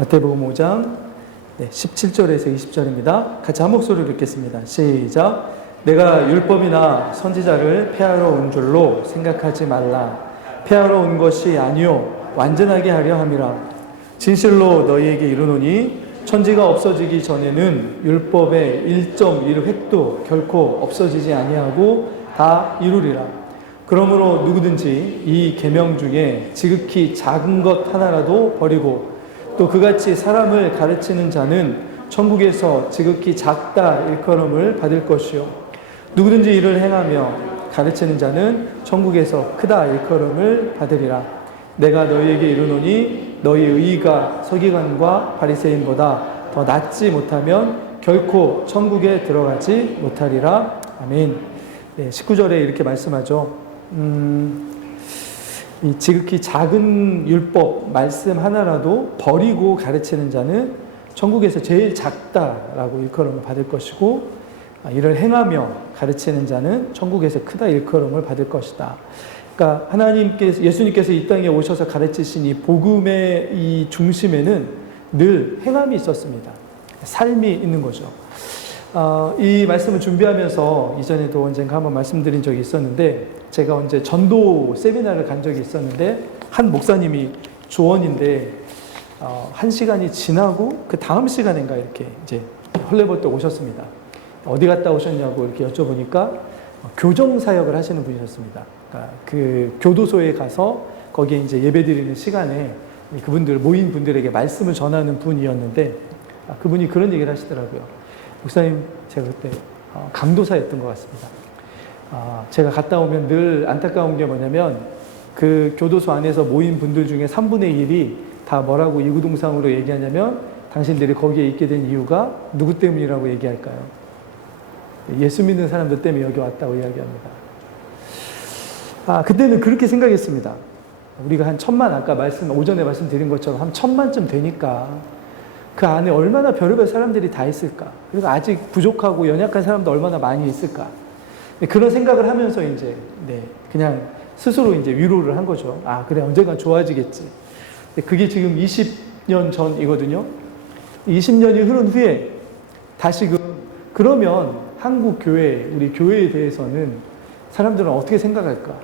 마태복음 5장 17절에서 20절입니다. 같이 한 목소리로 읽겠습니다. 시작. 내가 율법이나 선지자를 폐하러 온 줄로 생각하지 말라. 폐하러 온 것이 아니요 완전하게 하려 함이라. 진실로 너희에게 이르노니 천지가 없어지기 전에는 율법의 1.1획도 결코 없어지지 아니하고 다 이루리라. 그러므로 누구든지 이 계명 중에 지극히 작은 것 하나라도 버리고 또 그같이 사람을 가르치는 자는 천국에서 지극히 작다 일컬음을 받을 것이요 누구든지 이를 행하며 가르치는 자는 천국에서 크다 일컬음을 받으리라. 내가 너희에게 이르노니 너희 의의가 서기관과 바리새인보다 더 낫지 못하면 결코 천국에 들어가지 못하리라. 아멘. 19절에 이렇게 말씀하죠. 이 지극히 작은 율법 말씀 하나라도 버리고 가르치는 자는 천국에서 제일 작다라고 일컬음을 받을 것이고 이를 행하며 가르치는 자는 천국에서 크다 일컬음을 받을 것이다. 그러니까 예수님께서 이 땅에 오셔서 가르치신 이 복음의 이 중심에는 늘 행함이 있었습니다. 삶이 있는 거죠. 이 말씀을 준비하면서 이전에도 언젠가 한번 말씀드린 적이 있었는데 제가 언제 전도 세미나를 간 적이 있었는데 한 목사님이 조언인데 한 시간이 지나고 그 다음 시간인가 이렇게 이제 헐레벌떡 오셨습니다. 어디 갔다 오셨냐고 이렇게 여쭤보니까 교정 사역을 하시는 분이셨습니다. 그러니까 그 교도소에 가서 거기에 이제 예배드리는 시간에 그분들 모인 분들에게 말씀을 전하는 분이었는데 그분이 그런 얘기를 하시더라고요. 목사님, 제가 그때 강도사였던 것 같습니다. 제가 갔다 오면 늘 안타까운 게 뭐냐면 그 교도소 안에서 모인 분들 중에 3분의 1이 다 뭐라고 이구동성으로 얘기하냐면 당신들이 거기에 있게 된 이유가 누구 때문이라고 얘기할까요? 예수 믿는 사람들 때문에 여기 왔다고 이야기합니다. 그때는 그렇게 생각했습니다. 우리가 한 1000만, 아까 오전에 말씀드린 것처럼 한 1000만쯤 되니까 그 안에 얼마나 별의별 사람들이 다 있을까? 그리고 아직 부족하고 연약한 사람도 얼마나 많이 있을까? 그런 생각을 하면서 이제, 그냥 스스로 이제 위로를 한 거죠. 그래, 언젠가 좋아지겠지. 그게 지금 20년 전이거든요. 20년이 흐른 후에 다시금, 그러면 한국 교회, 우리 교회에 대해서는 사람들은 어떻게 생각할까?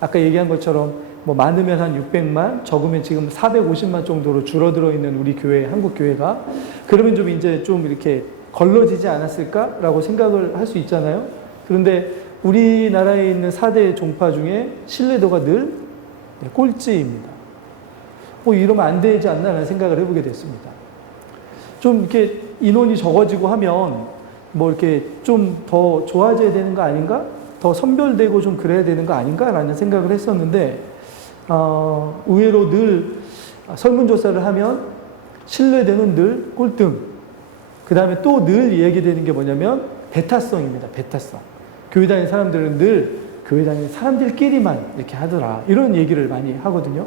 아까 얘기한 것처럼 뭐 많으면 한 600만, 적으면 지금 450만 정도로 줄어들어 있는 우리 교회, 한국 교회가 그러면 좀 이제 좀 이렇게 걸러지지 않았을까라고 생각을 할 수 있잖아요. 그런데 우리나라에 있는 4대 종파 중에 신뢰도가 늘 꼴찌입니다. 이러면 안 되지 않나라는 생각을 해보게 됐습니다. 좀 이렇게 인원이 적어지고 하면 뭐 이렇게 좀 더 좋아져야 되는 거 아닌가? 더 선별되고 좀 그래야 되는 거 아닌가라는 생각을 했었는데 의외로 늘 설문조사를 하면 신뢰도는 늘 꼴등. 그 다음에 또 늘 이야기되는 게 뭐냐면 배타성입니다. 배타성. 교회 다니는 사람들은 늘 교회 다니는 사람들끼리만 이렇게 하더라. 이런 얘기를 많이 하거든요.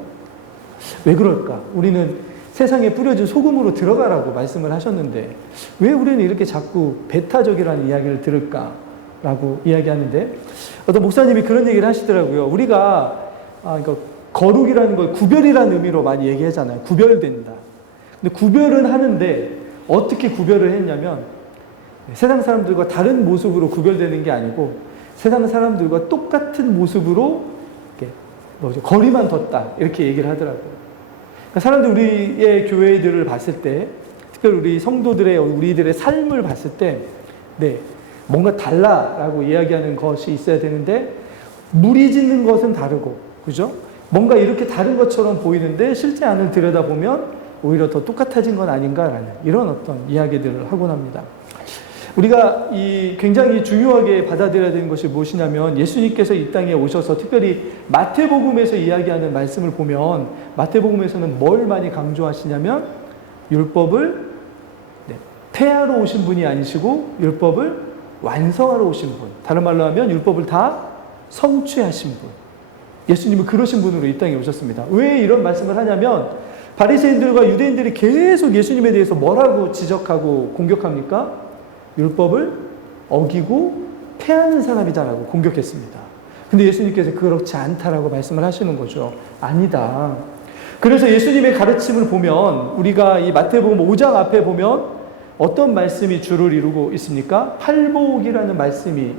왜 그럴까? 우리는 세상에 뿌려진 소금으로 들어가라고 말씀을 하셨는데 왜 우리는 이렇게 자꾸 배타적이라는 이야기를 들을까라고 이야기하는데 어떤 목사님이 그런 얘기를 하시더라고요. 우리가 그러니까 거룩이라는 걸 구별이라는 의미로 많이 얘기하잖아요. 구별된다. 근데 구별은 하는데 어떻게 구별을 했냐면 세상 사람들과 다른 모습으로 구별되는 게 아니고 세상 사람들과 똑같은 모습으로 이렇게 거리만 뒀다. 이렇게 얘기를 하더라고요. 그러니까 사람들 우리의 교회들을 봤을 때 특별히 우리 성도들의 우리들의 삶을 봤을 때 뭔가 달라라고 이야기하는 것이 있어야 되는데 무리짓는 것은 다르고 그죠? 뭔가 이렇게 다른 것처럼 보이는데 실제 안을 들여다보면 오히려 더 똑같아진 건 아닌가라는 이런 어떤 이야기들을 하곤 합니다. 우리가 굉장히 중요하게 받아들여야 되는 것이 무엇이냐면 예수님께서 이 땅에 오셔서 특별히 마태복음에서 이야기하는 말씀을 보면 마태복음에서는 뭘 많이 강조하시냐면 율법을 폐하러 오신 분이 아니시고 율법을 완성하러 오신 분. 다른 말로 하면 율법을 다 성취하신 분. 예수님은 그러신 분으로 이 땅에 오셨습니다. 왜 이런 말씀을 하냐면 바리새인들과 유대인들이 계속 예수님에 대해서 뭐라고 지적하고 공격합니까? 율법을 어기고 폐하는 사람이다라고 공격했습니다. 근데 예수님께서 그렇지 않다라고 말씀을 하시는 거죠. 아니다. 그래서 예수님의 가르침을 보면 우리가 이 마태복음 5장 앞에 보면 어떤 말씀이 주를 이루고 있습니까? 팔복이라는 말씀이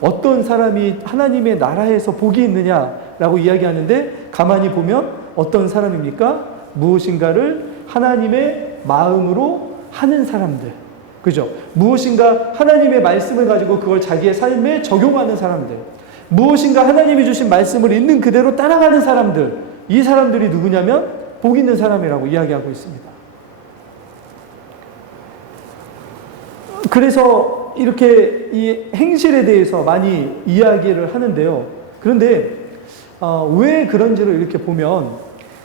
어떤 사람이 하나님의 나라에서 복이 있느냐라고 이야기하는데 가만히 보면 어떤 사람입니까? 무엇인가를 하나님의 마음으로 하는 사람들. 그죠? 무엇인가 하나님의 말씀을 가지고 그걸 자기의 삶에 적용하는 사람들. 무엇인가 하나님이 주신 말씀을 있는 그대로 따라가는 사람들. 이 사람들이 누구냐면 복 있는 사람이라고 이야기하고 있습니다. 그래서 이렇게 이 행실에 대해서 많이 이야기를 하는데요. 그런데 왜 그런지를 이렇게 보면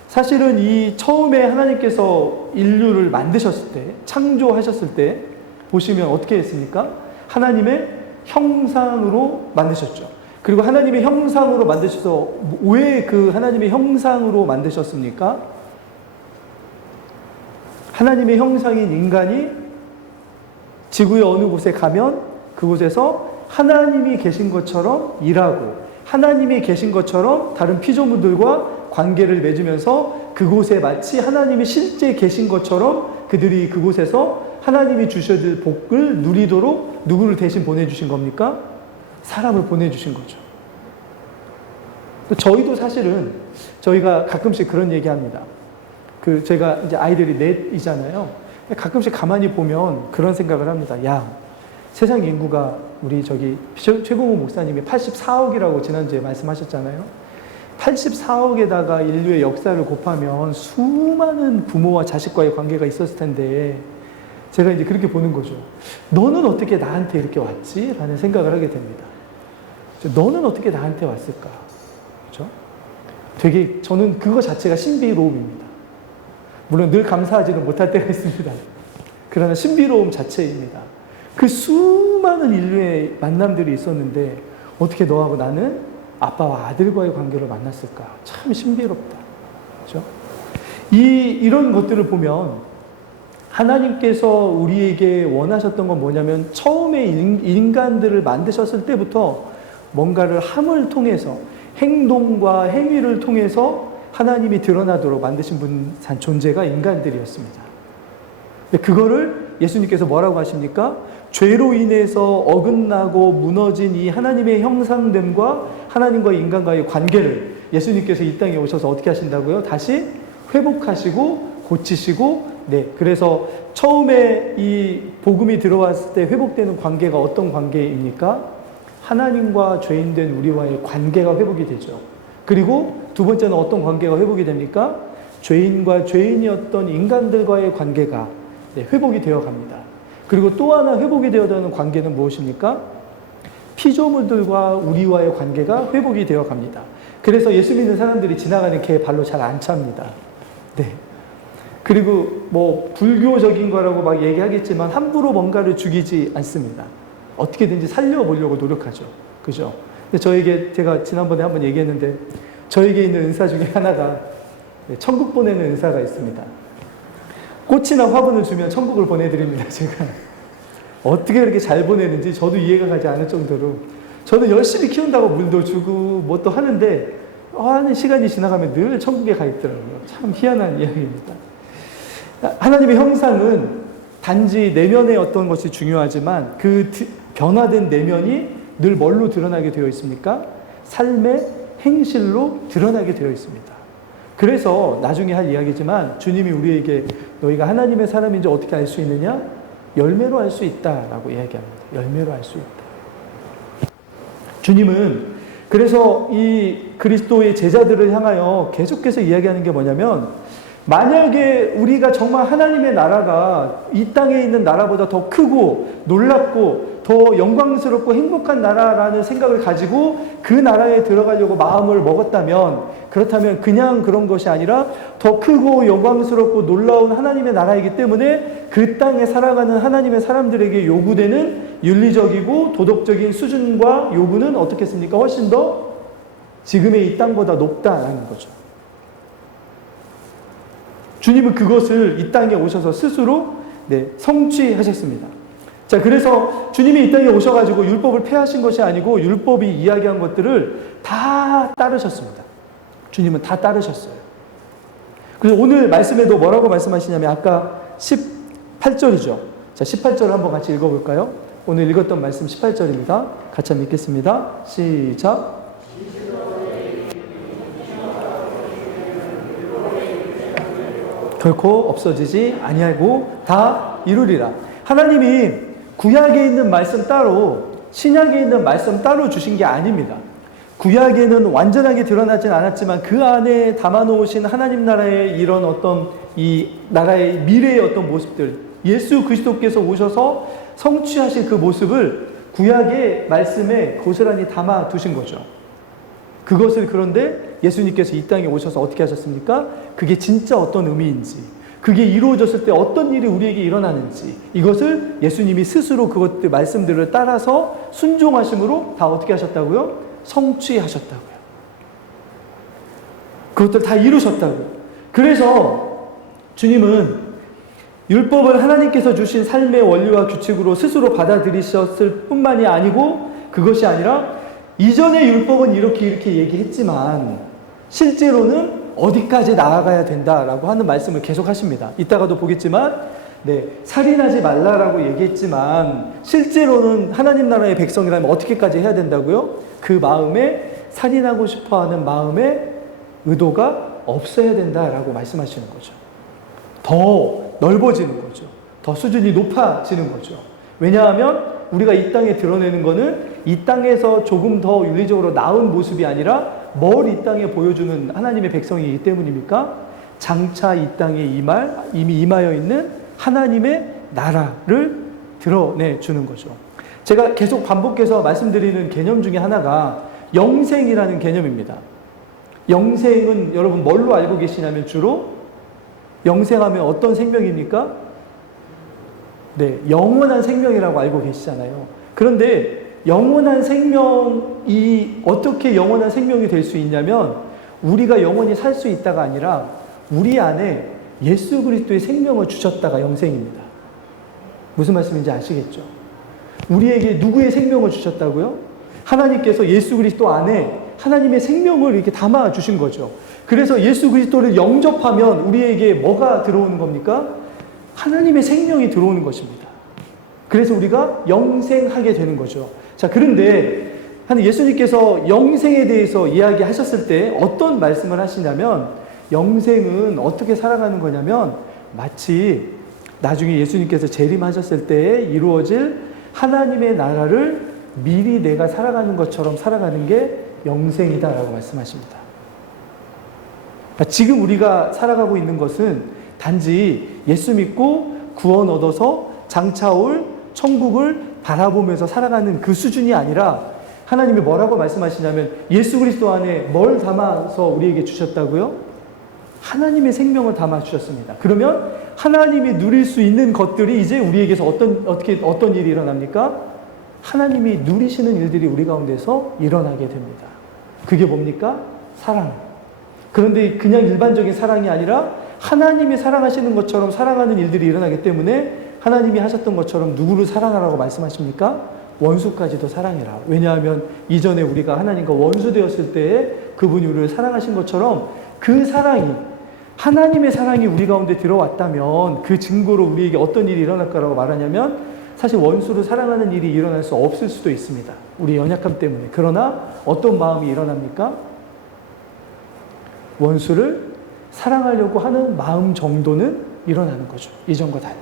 사실은 이 처음에 하나님께서 인류를 만드셨을 때, 창조하셨을 때 보시면 어떻게 했습니까? 하나님의 형상으로 만드셨죠. 그리고 하나님의 형상으로 만드셔서 왜 그 하나님의 형상으로 만드셨습니까? 하나님의 형상인 인간이 지구의 어느 곳에 가면 그곳에서 하나님이 계신 것처럼 일하고 하나님이 계신 것처럼 다른 피조물들과 관계를 맺으면서 그곳에 마치 하나님이 실제 계신 것처럼 그들이 그곳에서 하나님이 주셔질 복을 누리도록 누구를 대신 보내주신 겁니까? 사람을 보내주신 거죠. 저희도 사실은 저희가 가끔씩 그런 얘기합니다. 제가 이제 아이들이 넷이잖아요. 가끔씩 가만히 보면 그런 생각을 합니다. 야, 세상 인구가 우리 최봉호 목사님이 84억이라고 지난주에 말씀하셨잖아요. 84억에다가 인류의 역사를 곱하면 수많은 부모와 자식과의 관계가 있었을 텐데 제가 이제 그렇게 보는 거죠. 너는 어떻게 나한테 이렇게 왔지? 라는 생각을 하게 됩니다. 너는 어떻게 나한테 왔을까? 그렇죠? 되게 저는 그거 자체가 신비로움입니다. 물론 늘 감사하지는 못할 때가 있습니다. 그러나 신비로움 자체입니다. 그 수많은 인류의 만남들이 있었는데 어떻게 너하고 나는 아빠와 아들과의 관계를 만났을까? 참 신비롭다. 그렇죠? 이런 것들을 보면 하나님께서 우리에게 원하셨던 건 뭐냐면 처음에 인간들을 만드셨을 때부터 뭔가를 함을 통해서 행동과 행위를 통해서 하나님이 드러나도록 만드신 존재가 인간들이었습니다. 근데 그거를 예수님께서 뭐라고 하십니까? 죄로 인해서 어긋나고 무너진 이 하나님의 형상됨과 하나님과 인간과의 관계를 예수님께서 이 땅에 오셔서 어떻게 하신다고요? 다시 회복하시고 고치시고 그래서 처음에 이 복음이 들어왔을 때 회복되는 관계가 어떤 관계입니까? 하나님과 죄인된 우리와의 관계가 회복이 되죠. 그리고 두 번째는 어떤 관계가 회복이 됩니까? 죄인과 죄인이었던 인간들과의 관계가 회복이 되어 갑니다. 그리고 또 하나 회복이 되어가는 관계는 무엇입니까? 피조물들과 우리와의 관계가 회복이 되어 갑니다. 그래서 예수 믿는 사람들이 지나가는 개 발로 잘 안 찹니다. 그리고 불교적인 거라고 막 얘기하겠지만 함부로 뭔가를 죽이지 않습니다. 어떻게든지 살려보려고 노력하죠. 그죠? 근데 제가 지난번에 한번 얘기했는데 저에게 있는 은사 중에 하나가 천국 보내는 은사가 있습니다. 꽃이나 화분을 주면 천국을 보내드립니다, 제가. 어떻게 그렇게 잘 보내는지 저도 이해가 가지 않을 정도로. 저는 열심히 키운다고 물도 주고 뭐 또 하는데, 하는 시간이 지나가면 늘 천국에 가 있더라고요. 참 희한한 이야기입니다. 하나님의 형상은 단지 내면의 어떤 것이 중요하지만 그 변화된 내면이 늘 뭘로 드러나게 되어 있습니까? 삶의 행실로 드러나게 되어 있습니다. 그래서 나중에 할 이야기지만 주님이 우리에게 너희가 하나님의 사람인지 어떻게 알 수 있느냐? 열매로 알 수 있다라고 이야기합니다. 열매로 알 수 있다. 주님은 그래서 이 그리스도의 제자들을 향하여 계속해서 이야기하는 게 뭐냐면 만약에 우리가 정말 하나님의 나라가 이 땅에 있는 나라보다 더 크고 놀랍고 더 영광스럽고 행복한 나라라는 생각을 가지고 그 나라에 들어가려고 마음을 먹었다면 그렇다면 그냥 그런 것이 아니라 더 크고 영광스럽고 놀라운 하나님의 나라이기 때문에 그 땅에 살아가는 하나님의 사람들에게 요구되는 윤리적이고 도덕적인 수준과 요구는 어떻겠습니까? 훨씬 더 지금의 이 땅보다 높다라는 거죠. 주님은 그것을 이 땅에 오셔서 스스로 성취하셨습니다. 자, 그래서 주님이 이 땅에 오셔가지고 율법을 폐하신 것이 아니고 율법이 이야기한 것들을 다 따르셨습니다. 주님은 다 따르셨어요. 그래서 오늘 말씀에도 뭐라고 말씀하시냐면 아까 18절이죠. 자, 18절 한번 같이 읽어볼까요? 오늘 읽었던 말씀 18절입니다. 같이 한번 읽겠습니다. 시작. 결코 없어지지 아니하고 다 이루리라. 하나님이 구약에 있는 말씀 따로, 신약에 있는 말씀 따로 주신 게 아닙니다. 구약에는 완전하게 드러나진 않았지만 그 안에 담아놓으신 하나님 나라의 이런 어떤 이 나라의 미래의 어떤 모습들, 예수 그리스도께서 오셔서 성취하신 그 모습을 구약의 말씀에 고스란히 담아 두신 거죠. 그것을 그런데 예수님께서 이 땅에 오셔서 어떻게 하셨습니까? 그게 진짜 어떤 의미인지, 그게 이루어졌을 때 어떤 일이 우리에게 일어나는지, 이것을 예수님이 스스로 그것들 말씀들을 따라서 순종하심으로 다 어떻게 하셨다고요? 성취하셨다고요. 그것들 다 이루셨다고요. 그래서 주님은 율법을 하나님께서 주신 삶의 원리와 규칙으로 스스로 받아들이셨을 뿐만이 아니고, 그것이 아니라 이전의 율법은 이렇게 얘기했지만 실제로는 어디까지 나아가야 된다라고 하는 말씀을 계속 하십니다. 이따가도 보겠지만, 살인하지 말라라고 얘기했지만 실제로는 하나님 나라의 백성이라면 어떻게까지 해야 된다고요? 그 마음에, 살인하고 싶어하는 마음에 의도가 없어야 된다라고 말씀하시는 거죠. 더 넓어지는 거죠. 더 수준이 높아지는 거죠. 왜냐하면 우리가 이 땅에 드러내는 것은 이 땅에서 조금 더 윤리적으로 나은 모습이 아니라 멀 이 땅에 보여주는 하나님의 백성이기 때문입니까? 장차 이 땅에 이미 임하여 있는 하나님의 나라를 드러내주는 거죠. 제가 계속 반복해서 말씀드리는 개념 중에 하나가 영생이라는 개념입니다. 영생은 여러분 뭘로 알고 계시냐면 주로 영생하면 어떤 생명입니까? 영원한 생명이라고 알고 계시잖아요. 그런데 영원한 생명이 어떻게 영원한 생명이 될 수 있냐면 우리가 영원히 살 수 있다가 아니라 우리 안에 예수 그리스도의 생명을 주셨다가 영생입니다. 무슨 말씀인지 아시겠죠? 우리에게 누구의 생명을 주셨다고요? 하나님께서 예수 그리스도 안에 하나님의 생명을 이렇게 담아 주신 거죠. 그래서 예수 그리스도를 영접하면 우리에게 뭐가 들어오는 겁니까? 하나님의 생명이 들어오는 것입니다. 그래서 우리가 영생하게 되는 거죠. 자, 그런데 예수님께서 영생에 대해서 이야기하셨을 때 어떤 말씀을 하시냐면, 영생은 어떻게 살아가는 거냐면 마치 나중에 예수님께서 재림하셨을 때에 이루어질 하나님의 나라를 미리 내가 살아가는 것처럼 살아가는 게 영생이다라고 말씀하십니다. 지금 우리가 살아가고 있는 것은 단지 예수 믿고 구원 얻어서 장차 올 천국을 바라보면서 살아가는 그 수준이 아니라, 하나님이 뭐라고 말씀하시냐면 예수 그리스도 안에 뭘 담아서 우리에게 주셨다고요? 하나님의 생명을 담아 주셨습니다. 그러면 하나님이 누릴 수 있는 것들이 이제 우리에게서 어떤 일이 일어납니까? 하나님이 누리시는 일들이 우리 가운데서 일어나게 됩니다. 그게 뭡니까? 사랑. 그런데 그냥 일반적인 사랑이 아니라 하나님이 사랑하시는 것처럼 사랑하는 일들이 일어나기 때문에 하나님이 하셨던 것처럼 누구를 사랑하라고 말씀하십니까? 원수까지도 사랑해라. 왜냐하면 이전에 우리가 하나님과 원수 되었을 때에 그분이 우리를 사랑하신 것처럼 그 사랑이, 하나님의 사랑이 우리 가운데 들어왔다면 그 증거로 우리에게 어떤 일이 일어날 거라고 말하냐면, 사실 원수를 사랑하는 일이 일어날 수 없을 수도 있습니다. 우리 연약함 때문에. 그러나 어떤 마음이 일어납니까? 원수를 사랑하려고 하는 마음 정도는 일어나는 거죠. 이전과 달리.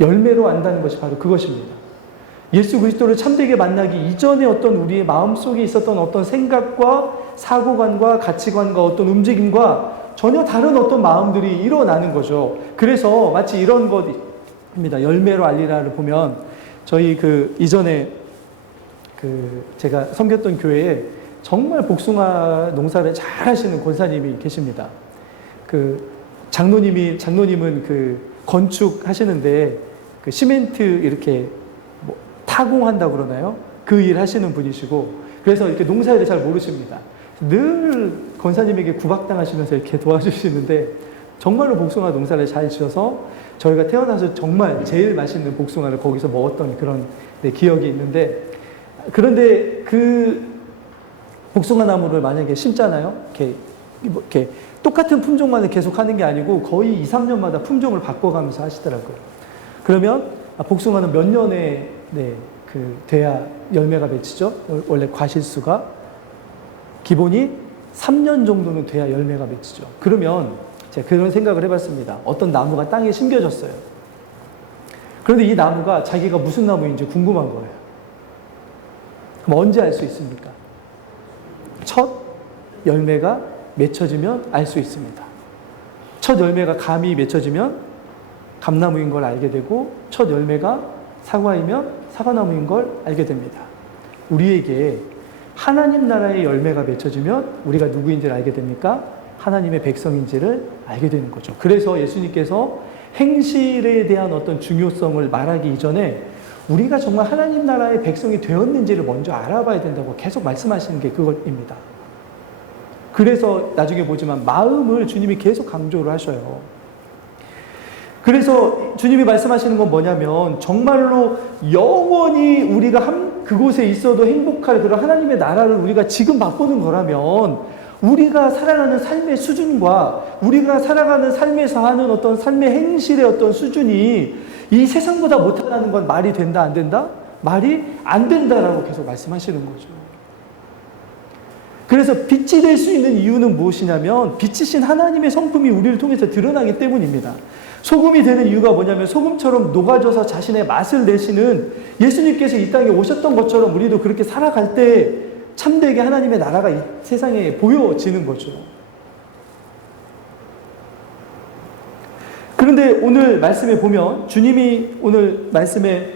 열매로 안다는 것이 바로 그것입니다. 예수 그리스도를 참되게 만나기 이전에 어떤 우리의 마음속에 있었던 어떤 생각과 사고관과 가치관과 어떤 움직임과 전혀 다른 어떤 마음들이 일어나는 거죠. 그래서 마치 이런 것입니다. 열매로 알리라를 보면, 저희 이전에 제가 섬겼던 교회에 정말 복숭아 농사를 잘 하시는 권사님이 계십니다. 장로님은 건축 하시는데 시멘트 이렇게 타공한다고 그러나요? 그 일 하시는 분이시고, 그래서 이렇게 농사일을 잘 모르십니다. 늘 권사님에게 구박당하시면서 이렇게 도와주시는데 정말로 복숭아 농사를 잘 지어서 저희가 태어나서 정말 제일 맛있는 복숭아를 거기서 먹었던 그런 기억이 있는데, 그런데 그 복숭아 나무를 만약에 심잖아요. 이렇게 똑같은 품종만을 계속 하는 게 아니고 거의 2, 3년마다 품종을 바꿔가면서 하시더라고요. 그러면 복숭아는 몇 년에 돼야 열매가 맺히죠? 원래 과실수가 기본이 3년 정도는 돼야 열매가 맺히죠. 그러면 제가 그런 생각을 해봤습니다. 어떤 나무가 땅에 심겨졌어요. 그런데 이 나무가 자기가 무슨 나무인지 궁금한 거예요. 그럼 언제 알 수 있습니까? 첫 열매가 맺혀지면 알 수 있습니다. 첫 열매가 감이 맺혀지면 감나무인 걸 알게 되고, 첫 열매가 사과이면 사과나무인 걸 알게 됩니다. 우리에게 하나님 나라의 열매가 맺혀지면 우리가 누구인지를 알게 됩니까? 하나님의 백성인지를 알게 되는 거죠. 그래서 예수님께서 행실에 대한 어떤 중요성을 말하기 이전에 우리가 정말 하나님 나라의 백성이 되었는지를 먼저 알아봐야 된다고 계속 말씀하시는 게 그것입니다. 그래서 나중에 보지만 마음을 주님이 계속 강조를 하셔요. 그래서 주님이 말씀하시는 건 뭐냐면 정말로 영원히 우리가 그곳에 있어도 행복할 그런 하나님의 나라를 우리가 지금 맛보는 거라면 우리가 살아가는 삶의 수준과 우리가 살아가는 삶에서 하는 어떤 삶의 행실의 어떤 수준이 이 세상보다 못하다는 건 말이 된다 안 된다? 말이 안 된다라고 계속 말씀하시는 거죠. 그래서 빛이 될 수 있는 이유는 무엇이냐면 빛이신 하나님의 성품이 우리를 통해서 드러나기 때문입니다. 소금이 되는 이유가 뭐냐면 소금처럼 녹아져서 자신의 맛을 내시는 예수님께서 이 땅에 오셨던 것처럼 우리도 그렇게 살아갈 때 참되게 하나님의 나라가 이 세상에 보여지는 거죠. 그런데 오늘 말씀에 보면 주님이 오늘 말씀에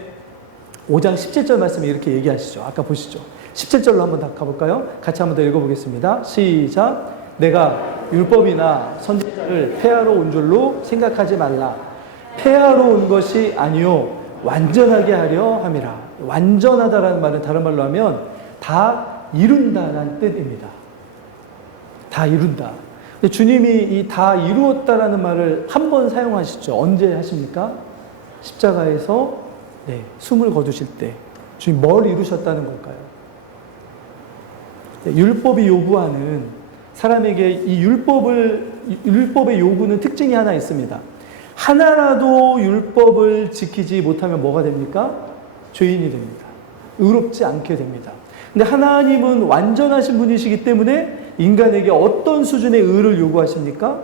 5장 17절 말씀에 이렇게 얘기하시죠. 아까 보시죠. 17절로 한번 다 가볼까요? 같이 한번 더 읽어보겠습니다. 시작. 내가 율법이나 선지자를 폐하러 온 줄로 생각하지 말라. 폐하러 온 것이 아니요 완전하게 하려 함이라. 완전하다라는 말은 다른 말로 하면 다 이룬다라는 뜻입니다. 다 이룬다. 근데 주님이 이 다 이루었다라는 말을 한 번 사용하시죠. 언제 하십니까? 십자가에서 숨을 거두실 때 주님 뭘 이루셨다는 걸까요? 율법이 요구하는 사람에게 이 율법의 요구는 특징이 하나 있습니다. 하나라도 율법을 지키지 못하면 뭐가 됩니까? 죄인이 됩니다. 의롭지 않게 됩니다. 근데 하나님은 완전하신 분이시기 때문에 인간에게 어떤 수준의 의를 요구하십니까?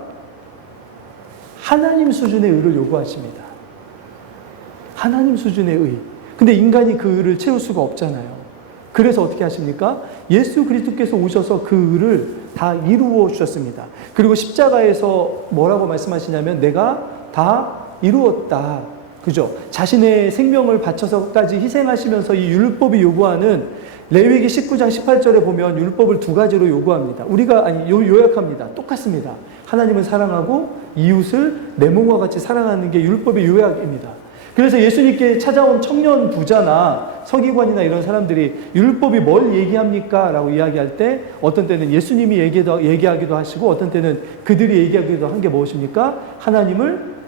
하나님 수준의 의를 요구하십니다. 하나님 수준의 의. 근데 인간이 그 의를 채울 수가 없잖아요. 그래서 어떻게 하십니까? 예수 그리스도께서 오셔서 그 의를 다 이루어 주셨습니다. 그리고 십자가에서 뭐라고 말씀하시냐면 내가 다 이루었다. 그죠? 자신의 생명을 바쳐서까지 희생하시면서 이 율법이 요구하는 레위기 19장 18절에 보면 율법을 두 가지로 요구합니다. 요약합니다. 똑같습니다. 하나님을 사랑하고 이웃을 내 몸과 같이 사랑하는 게 율법의 요약입니다. 그래서 예수님께 찾아온 청년 부자나 서기관이나 이런 사람들이 율법이 뭘 얘기합니까? 라고 이야기할 때 어떤 때는 예수님이 얘기하기도 하시고 어떤 때는 그들이 얘기하기도 한 게 무엇입니까? 하나님을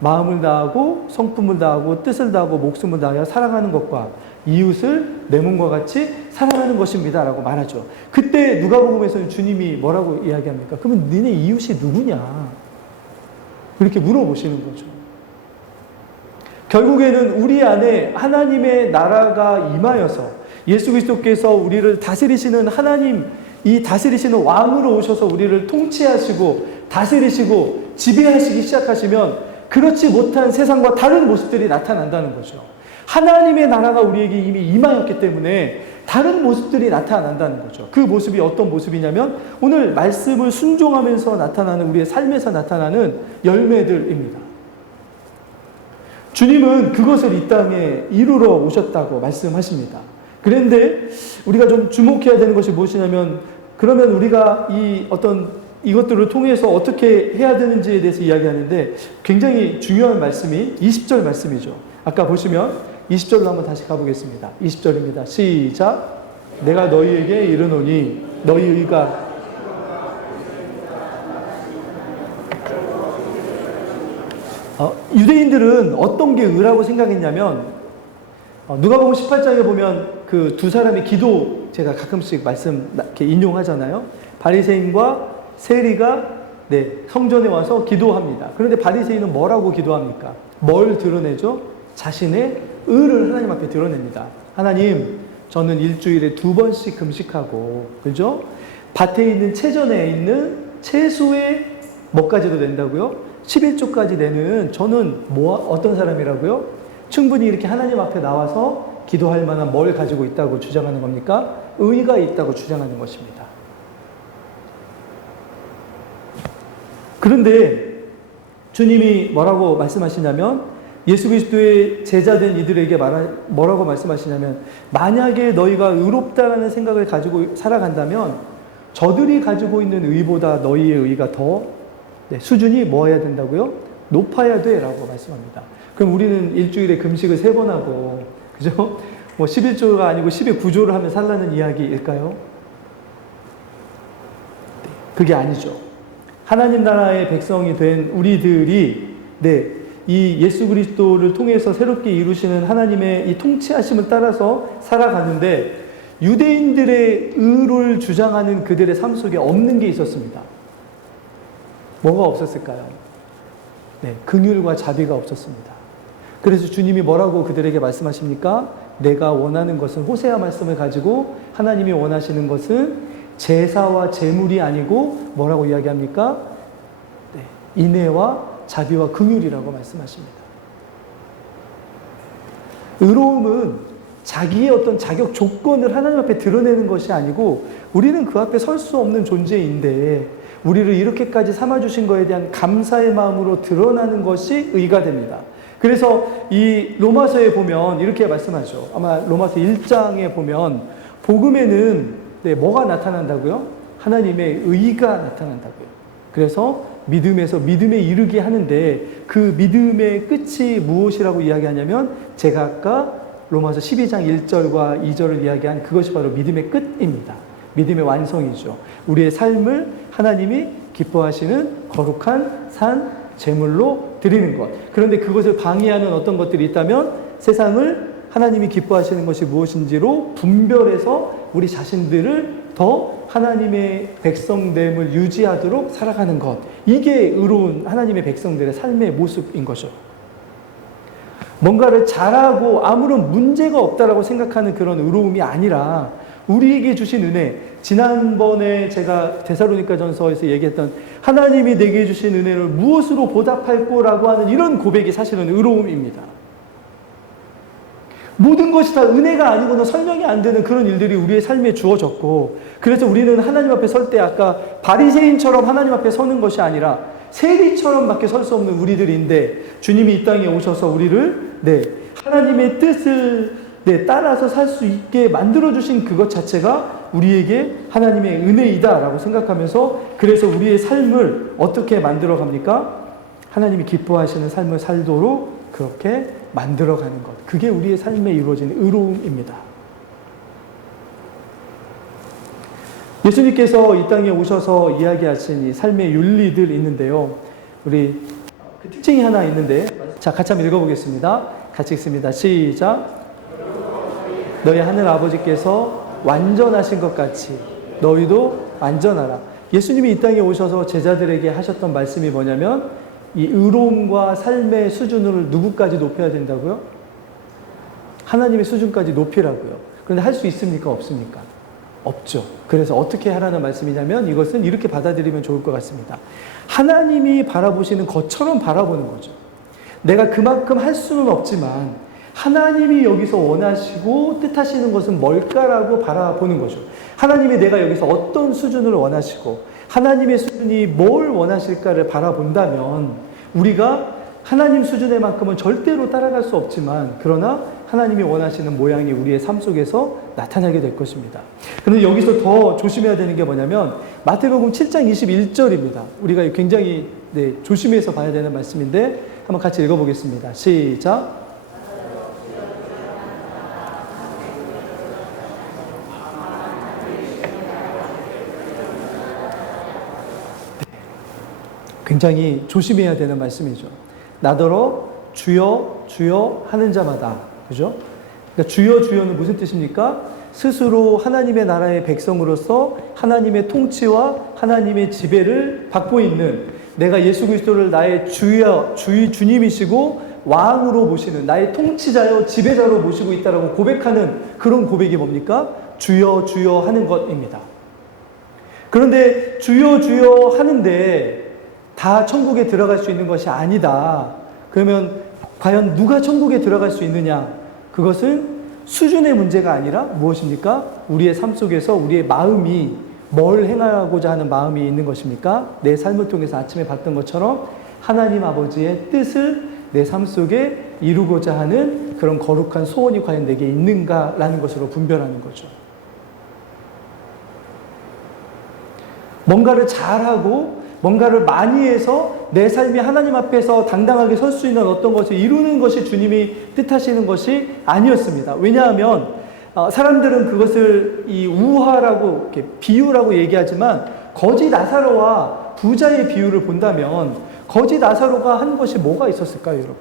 마음을 다하고 성품을 다하고 뜻을 다하고 목숨을 다하여 사랑하는 것과 이웃을 내 몸과 같이 사랑하는 것입니다 라고 말하죠. 그때 누가복음에서는 주님이 뭐라고 이야기합니까? 그러면 너네 이웃이 누구냐? 그렇게 물어보시는 거죠. 결국에는 우리 안에 하나님의 나라가 임하여서 예수 그리스도께서 우리를 다스리시는 하나님, 이 다스리시는 왕으로 오셔서 우리를 통치하시고 다스리시고 지배하시기 시작하시면 그렇지 못한 세상과 다른 모습들이 나타난다는 거죠. 하나님의 나라가 우리에게 이미 임하였기 때문에 다른 모습들이 나타난다는 거죠. 그 모습이 어떤 모습이냐면 오늘 말씀을 순종하면서 나타나는 우리의 삶에서 나타나는 열매들입니다. 주님은 그것을 이 땅에 이루러 오셨다고 말씀하십니다. 그런데 우리가 좀 주목해야 되는 것이 무엇이냐면 그러면 우리가 이것들을 통해서 어떻게 해야 되는지에 대해서 이야기하는데 굉장히 중요한 말씀이 20절 말씀이죠. 아까 보시면 20절로 한번 다시 가보겠습니다. 20절입니다. 시작. 내가 너희에게 이르노니 너희 의가 유대인들은 어떤 게 의라고 생각했냐면 누가복음 18장에 보면 그 두 사람의 기도 제가 가끔씩 말씀 이렇게 인용하잖아요. 바리새인과 세리가 네, 성전에 와서 기도합니다. 그런데 바리새인은 뭐라고 기도합니까? 뭘 드러내죠? 자신의 의를 하나님 앞에 드러냅니다. 하나님, 저는 일주일에 2번씩 금식하고, 그죠? 밭에 있는 채전에 있는 채소의 뭐까지도 낸다고요? 11조까지 내는 저는 어떤 사람이라고요? 충분히 이렇게 하나님 앞에 나와서 기도할 만한 뭘 가지고 있다고 주장하는 겁니까? 의가 있다고 주장하는 것입니다. 그런데 주님이 뭐라고 말씀하시냐면, 예수 그리스도의 제자된 이들에게 뭐라고 말씀하시냐면, 만약에 너희가 의롭다라는 생각을 가지고 살아간다면 저들이 가지고 있는 의보다 너희의 의가 더 수준이 뭐 해야 된다고요? 높아야 돼 라고 말씀합니다. 그럼 우리는 일주일에 금식을 3번 하고, 그죠? 11조가 아니고 12구조를 하면 살라는 이야기일까요? 그게 아니죠. 하나님 나라의 백성이 된 우리들이 이 예수 그리스도를 통해서 새롭게 이루시는 하나님의 이 통치하심을 따라서 살아가는데, 유대인들의 의를 주장하는 그들의 삶 속에 없는 게 있었습니다. 뭐가 없었을까요? 긍휼과 자비가 없었습니다. 그래서 주님이 뭐라고 그들에게 말씀하십니까? 내가 원하는 것은, 호세아 말씀을 가지고 하나님이 원하시는 것은 제사와 제물이 아니고 뭐라고 이야기합니까? 인애와 자비와 긍휼이라고 말씀하십니다. 의로움은 자기의 어떤 자격 조건을 하나님 앞에 드러내는 것이 아니고, 우리는 그 앞에 설 수 없는 존재인데 우리를 이렇게까지 삼아주신 것에 대한 감사의 마음으로 드러나는 것이 의가 됩니다. 그래서 이 로마서에 보면 이렇게 말씀하죠. 아마 로마서 1장에 보면 복음에는 뭐가 나타난다고요? 하나님의 의가 나타난다고요. 그래서 믿음에서 믿음에 이르게 하는데, 그 믿음의 끝이 무엇이라고 이야기하냐면, 제가 아까 로마서 12장 1절과 2절을 이야기한 그것이 바로 믿음의 끝입니다. 믿음의 완성이죠. 우리의 삶을 하나님이 기뻐하시는 거룩한 산 제물로 드리는 것. 그런데 그것을 방해하는 어떤 것들이 있다면, 세상을 하나님이 기뻐하시는 것이 무엇인지로 분별해서 우리 자신들을 더 하나님의 백성됨을 유지하도록 살아가는 것. 이게 의로운 하나님의 백성들의 삶의 모습인 거죠. 뭔가를 잘하고 아무런 문제가 없다라고 생각하는 그런 의로움이 아니라, 우리에게 주신 은혜, 지난번에 제가 데살로니가전서에서 얘기했던 하나님이 내게 주신 은혜를 무엇으로 보답할 거라고 하는 이런 고백이 사실은 의로움입니다. 모든 것이 다 은혜가 아니고는 설명이 안 되는 그런 일들이 우리의 삶에 주어졌고, 그래서 우리는 하나님 앞에 설 때 아까 바리새인처럼 하나님 앞에 서는 것이 아니라 세리처럼 밖에 설 수 없는 우리들인데, 주님이 이 땅에 오셔서 우리를 하나님의 뜻을 따라서 살 수 있게 만들어주신 그것 자체가 우리에게 하나님의 은혜이다라고 생각하면서, 그래서 우리의 삶을 어떻게 만들어 갑니까? 하나님이 기뻐하시는 삶을 살도록 그렇게 만들어가는 것. 그게 우리의 삶에 이루어지는 의로움입니다. 예수님께서 이 땅에 오셔서 이야기하신 이 삶의 윤리들 있는데요. 우리 그 특징이 하나 있는데, 자, 같이 한번 읽어보겠습니다. 같이 읽습니다. 시작. 너희 하늘 아버지께서 완전하신 것 같이 너희도 완전하라. 예수님이 이 땅에 오셔서 제자들에게 하셨던 말씀이 뭐냐면, 이 의로움과 삶의 수준을 누구까지 높여야 된다고요? 하나님의 수준까지 높이라고요. 그런데 할 수 있습니까? 없습니까? 없죠. 그래서 어떻게 하라는 말씀이냐면, 이것은 이렇게 받아들이면 좋을 것 같습니다. 하나님이 바라보시는 것처럼 바라보는 거죠. 내가 그만큼 할 수는 없지만 하나님이 여기서 원하시고 뜻하시는 것은 뭘까라고 바라보는 거죠. 하나님이 내가 여기서 어떤 수준을 원하시고 하나님의 수준이 뭘 원하실까를 바라본다면, 우리가 하나님 수준의 만큼은 절대로 따라갈 수 없지만, 그러나 하나님이 원하시는 모양이 우리의 삶 속에서 나타나게 될 것입니다. 그런데 여기서 더 조심해야 되는 게 뭐냐면, 마태복음 7장 21절입니다. 우리가 굉장히 조심해서 봐야 되는 말씀인데, 한번 같이 읽어보겠습니다. 시작. 굉장히 조심해야 되는 말씀이죠. 나더러 주여 주여 하는 자마다, 그죠? 그러니까 주여 주여는 무슨 뜻입니까? 스스로 하나님의 나라의 백성으로서 하나님의 통치와 하나님의 지배를 받고 있는, 내가 예수 그리스도를 나의 주님이시고 왕으로 모시는, 나의 통치자요 지배자로 모시고 있다라고 고백하는 그런 고백이 뭡니까? 주여 주여 하는 것입니다. 그런데 주여 주여 하는데 다 천국에 들어갈 수 있는 것이 아니다. 그러면 과연 누가 천국에 들어갈 수 있느냐? 그것은 수준의 문제가 아니라 무엇입니까? 우리의 삶 속에서 우리의 마음이 뭘 행하고자 하는 마음이 있는 것입니까? 내 삶을 통해서 아침에 봤던 것처럼 하나님 아버지의 뜻을 내 삶 속에 이루고자 하는 그런 거룩한 소원이 과연 내게 있는가라는 것으로 분별하는 거죠. 뭔가를 잘하고 뭔가를 많이 해서 내 삶이 하나님 앞에서 당당하게 설 수 있는 어떤 것을 이루는 것이 주님이 뜻하시는 것이 아니었습니다. 왜냐하면 사람들은 그것을 이 우화라고 이렇게 비유라고 얘기하지만, 거지 나사로와 부자의 비유를 본다면 거지 나사로가 한 것이 뭐가 있었을까요, 여러분?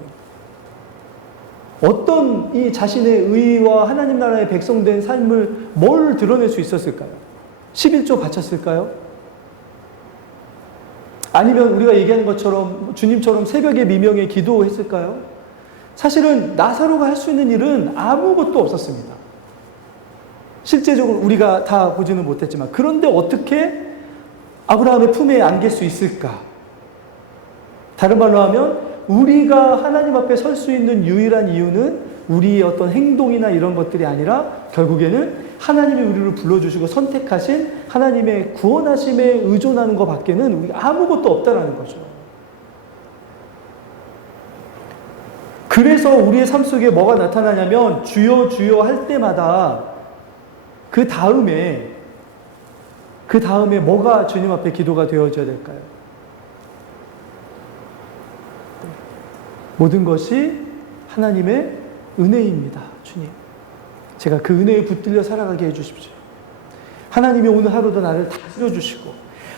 어떤 이 자신의 의와 하나님 나라의 백성된 삶을 뭘 드러낼 수 있었을까요? 11조 바쳤을까요? 아니면 우리가 얘기하는 것처럼 주님처럼 새벽에 미명에 기도했을까요? 사실은 나사로가 할 수 있는 일은 아무것도 없었습니다. 실제적으로 우리가 다 보지는 못했지만, 그런데 어떻게 아브라함의 품에 안길 수 있을까? 다른 말로 하면 우리가 하나님 앞에 설 수 있는 유일한 이유는 우리의 어떤 행동이나 이런 것들이 아니라 결국에는 하나님이 우리를 불러주시고 선택하신 하나님의 구원하심에 의존하는 것 밖에는 우리가 아무것도 없다라는 거죠. 그래서 우리의 삶 속에 뭐가 나타나냐면, 주여 주여 할 때마다 그 다음에 뭐가 주님 앞에 기도가 되어져야 될까요? 모든 것이 하나님의 은혜입니다. 주님, 제가 그 은혜에 붙들려 살아가게 해주십시오. 하나님이 오늘 하루도 나를 다스려 주시고,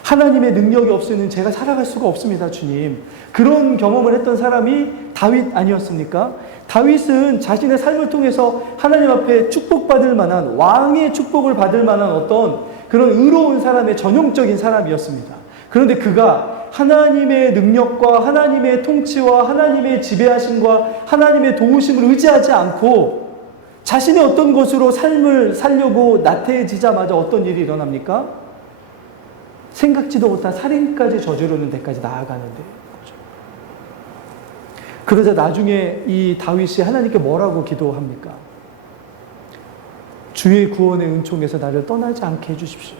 하나님의 능력이 없으면 제가 살아갈 수가 없습니다. 주님, 그런 경험을 했던 사람이 다윗 아니었습니까? 다윗은 자신의 삶을 통해서 하나님 앞에 축복받을 만한, 왕의 축복을 받을 만한 어떤 그런 의로운 사람의 전형적인 사람이었습니다. 그런데 그가 하나님의 능력과 하나님의 통치와 하나님의 지배하심과 하나님의 도우심을 의지하지 않고 자신의 어떤 것으로 삶을 살려고 나태해지자마자 어떤 일이 일어납니까? 생각지도 못한 살인까지 저지르는 데까지 나아가는 거죠. 그러자 나중에 이 다윗이 하나님께 뭐라고 기도합니까? 주의 구원의 은총에서 나를 떠나지 않게 해주십시오.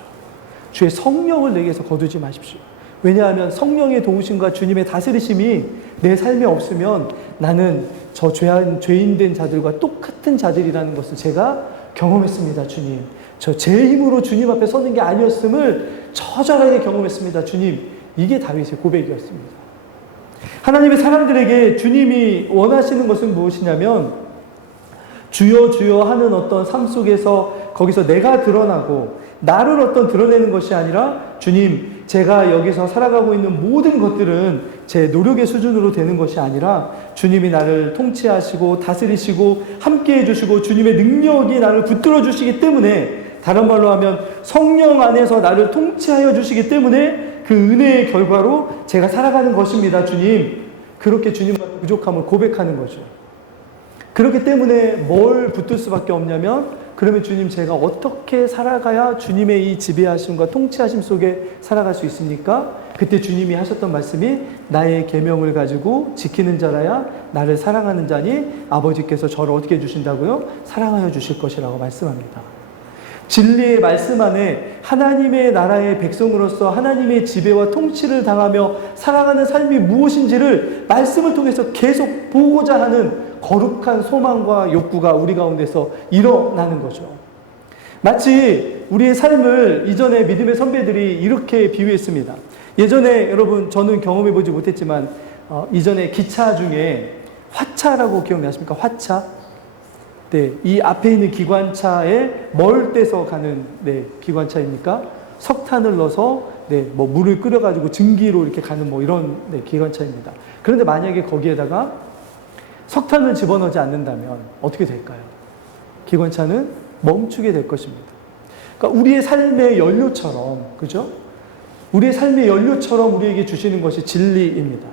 주의 성령을 내게서 거두지 마십시오. 왜냐하면 성령의 도우심과 주님의 다스리심이 내 삶에 없으면 나는 저 죄인된 자들과 똑같은 자들이라는 것을 제가 경험했습니다. 주님, 저 제 힘으로 주님 앞에 서는 게 아니었음을 처절하게 경험했습니다. 주님, 이게 다윗의 고백이었습니다. 하나님의 사람들에게 주님이 원하시는 것은 무엇이냐면, 주여 주여 하는 어떤 삶 속에서 거기서 내가 드러나고 나를 어떤 드러내는 것이 아니라, 주님, 제가 여기서 살아가고 있는 모든 것들은 제 노력의 수준으로 되는 것이 아니라 주님이 나를 통치하시고 다스리시고 함께 해주시고 주님의 능력이 나를 붙들어 주시기 때문에, 다른 말로 하면 성령 안에서 나를 통치하여 주시기 때문에 그 은혜의 결과로 제가 살아가는 것입니다. 주님, 그렇게 주님과 부족함을 고백하는 거죠. 그렇기 때문에 뭘 붙들 수밖에 없냐면, 그러면 주님, 제가 어떻게 살아가야 주님의 이 지배하심과 통치하심 속에 살아갈 수 있습니까? 그때 주님이 하셨던 말씀이, 나의 계명을 가지고 지키는 자라야 나를 사랑하는 자니 아버지께서 저를 어떻게 해주신다고요? 사랑하여 주실 것이라고 말씀합니다. 진리의 말씀 안에 하나님의 나라의 백성으로서 하나님의 지배와 통치를 당하며 살아가는 삶이 무엇인지를 말씀을 통해서 계속 보고자 하는 거룩한 소망과 욕구가 우리 가운데서 일어나는 거죠. 마치 우리의 삶을 이전에 믿음의 선배들이 이렇게 비유했습니다. 예전에 여러분, 저는 경험해보지 못했지만 이전에 기차 중에 화차라고 기억나십니까? 화차? 네, 이 앞에 있는 기관차에 뭘 떼서 가는 기관차입니까? 석탄을 넣어서 뭐 물을 끓여가지고 증기로 이렇게 가는 뭐 이런 기관차입니다. 그런데 만약에 거기에다가 석탄을 집어넣지 않는다면 어떻게 될까요? 기관차는 멈추게 될 것입니다. 그러니까 우리의 삶의 연료처럼, 그죠? 우리의 삶의 연료처럼 우리에게 주시는 것이 진리입니다.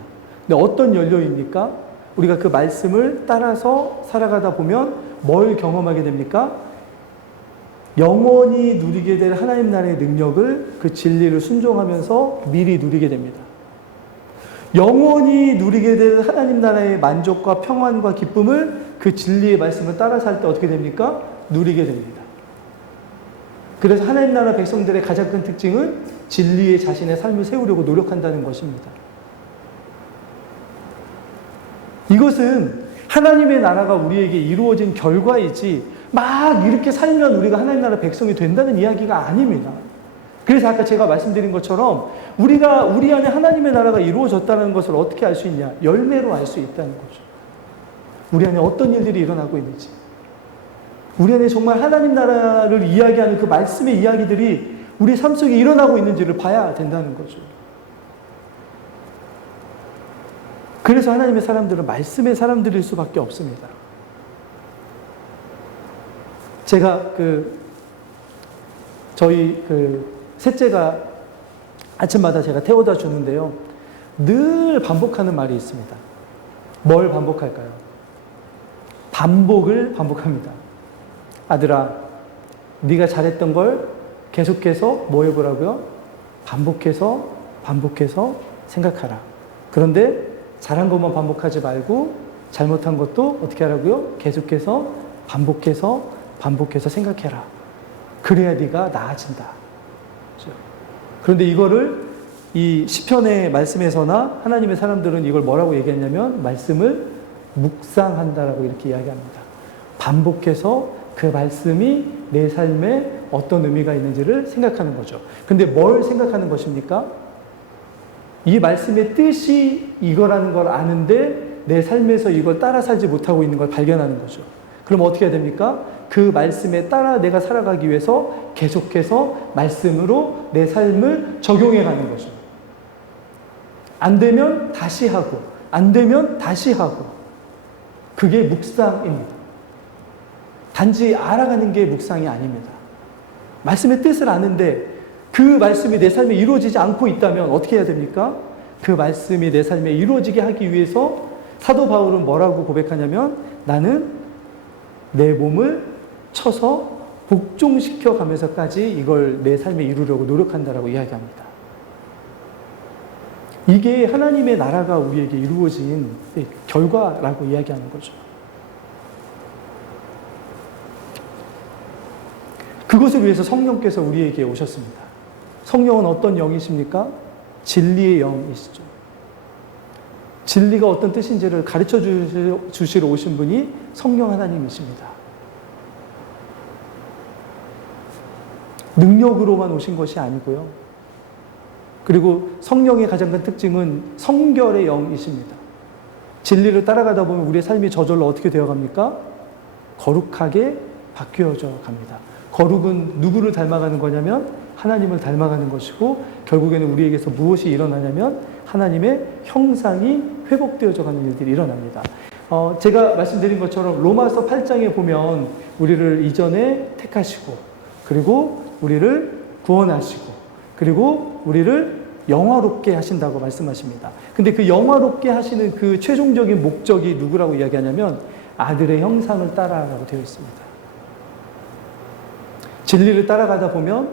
근데 어떤 연료입니까? 우리가 그 말씀을 따라서 살아가다 보면 뭘 경험하게 됩니까? 영원히 누리게 될 하나님 나라의 능력을, 그 진리를 순종하면서 미리 누리게 됩니다. 영원히 누리게 될 하나님 나라의 만족과 평안과 기쁨을 그 진리의 말씀을 따라서 할 때 어떻게 됩니까? 누리게 됩니다. 그래서 하나님 나라 백성들의 가장 큰 특징은 진리의 자신의 삶을 세우려고 노력한다는 것입니다. 이것은 하나님의 나라가 우리에게 이루어진 결과이지 막 이렇게 살면 우리가 하나님 나라 백성이 된다는 이야기가 아닙니다. 그래서 아까 제가 말씀드린 것처럼 우리 안에 하나님의 나라가 이루어졌다는 것을 어떻게 알 수 있냐? 열매로 알 수 있다는 거죠. 우리 안에 어떤 일들이 일어나고 있는지. 우리 안에 정말 하나님 나라를 이야기하는 그 말씀의 이야기들이 우리 삶 속에 일어나고 있는지를 봐야 된다는 거죠. 그래서 하나님의 사람들은 말씀의 사람들일 수밖에 없습니다. 제가 저희 셋째가 아침마다 제가 태워다 주는데요. 늘 반복하는 말이 있습니다. 뭘 반복할까요? 반복을 반복합니다. 아들아, 네가 잘했던 걸 계속해서 뭐 해보라고요? 반복해서 생각하라. 그런데 잘한 것만 반복하지 말고 잘못한 것도 어떻게 하라고요? 계속해서 반복해서 생각해라. 그래야 네가 나아진다. 그렇죠? 그런데 이거를 이 시편의 말씀에서나 하나님의 사람들은 이걸 뭐라고 얘기했냐면 말씀을 묵상한다라고 이렇게 이야기합니다. 반복해서 그 말씀이 내 삶에 어떤 의미가 있는지를 생각하는 거죠. 근데 뭘 생각하는 것입니까? 이 말씀의 뜻이 이거라는 걸 아는데 내 삶에서 이걸 따라 살지 못하고 있는 걸 발견하는 거죠. 그럼 어떻게 해야 됩니까? 그 말씀에 따라 내가 살아가기 위해서 계속해서 말씀으로 내 삶을 적용해 가는 거죠. 안 되면 다시 하고, 안 되면 다시 하고. 그게 묵상입니다. 단지 알아가는 게 묵상이 아닙니다. 말씀의 뜻을 아는데 그 말씀이 내 삶에 이루어지지 않고 있다면 어떻게 해야 됩니까? 그 말씀이 내 삶에 이루어지게 하기 위해서 사도 바울은 뭐라고 고백하냐면 나는 내 몸을 쳐서 복종시켜 가면서까지 이걸 내 삶에 이루려고 노력한다라고 이야기합니다. 이게 하나님의 나라가 우리에게 이루어진 결과라고 이야기하는 거죠. 그것을 위해서 성령께서 우리에게 오셨습니다. 성령은 어떤 영이십니까? 진리의 영이시죠. 진리가 어떤 뜻인지를 가르쳐 주시러 오신 분이 성령 하나님이십니다. 능력으로만 오신 것이 아니고요. 그리고 성령의 가장 큰 특징은 성결의 영이십니다. 진리를 따라가다 보면 우리의 삶이 저절로 어떻게 되어갑니까? 거룩하게 바뀌어져 갑니다. 거룩은 누구를 닮아가는 거냐면 하나님을 닮아가는 것이고 결국에는 우리에게서 무엇이 일어나냐면 하나님의 형상이 회복되어져 가는 일들이 일어납니다. 제가 말씀드린 것처럼 로마서 8장에 보면 우리를 이전에 택하시고 그리고 우리를 구원하시고 그리고 우리를 영화롭게 하신다고 말씀하십니다. 근데 그 영화롭게 하시는 그 최종적인 목적이 누구라고 이야기하냐면 아들의 형상을 따라라고 되어 있습니다. 진리를 따라가다 보면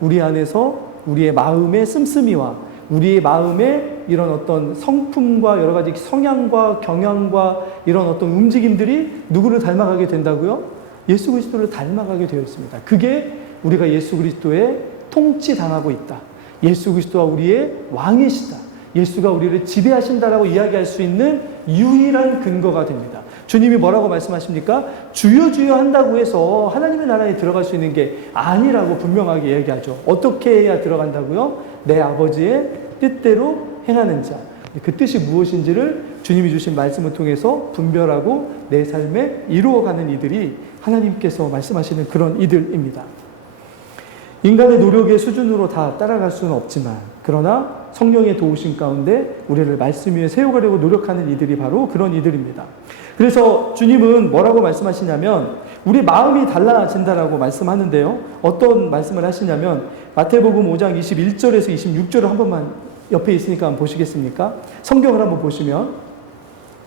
우리 안에서 우리의 마음의 씀씀이와 우리의 마음의 이런 어떤 성품과 여러 가지 성향과 경향과 이런 어떤 움직임들이 누구를 닮아가게 된다고요? 예수 그리스도를 닮아가게 되어 있습니다. 그게 우리가 예수 그리스도에 통치당하고 있다. 예수 그리스도가 우리의 왕이시다. 예수가 우리를 지배하신다라고 이야기할 수 있는 유일한 근거가 됩니다. 주님이 뭐라고 말씀하십니까? 주여 주여 한다고 해서 하나님의 나라에 들어갈 수 있는 게 아니라고 분명하게 얘기하죠. 어떻게 해야 들어간다고요? 내 아버지의 뜻대로 행하는 자. 그 뜻이 무엇인지를 주님이 주신 말씀을 통해서 분별하고 내 삶에 이루어가는 이들이 하나님께서 말씀하시는 그런 이들입니다. 인간의 노력의 수준으로 다 따라갈 수는 없지만 그러나 성령의 도우심 가운데 우리를 말씀 위에 세워가려고 노력하는 이들이 바로 그런 이들입니다. 그래서 주님은 뭐라고 말씀하시냐면 우리 마음이 달라진다라고 말씀하는데요. 어떤 말씀을 하시냐면 마태복음 5장 21절에서 26절을 한 번만 옆에 있으니까 한번 보시겠습니까? 성경을 한번 보시면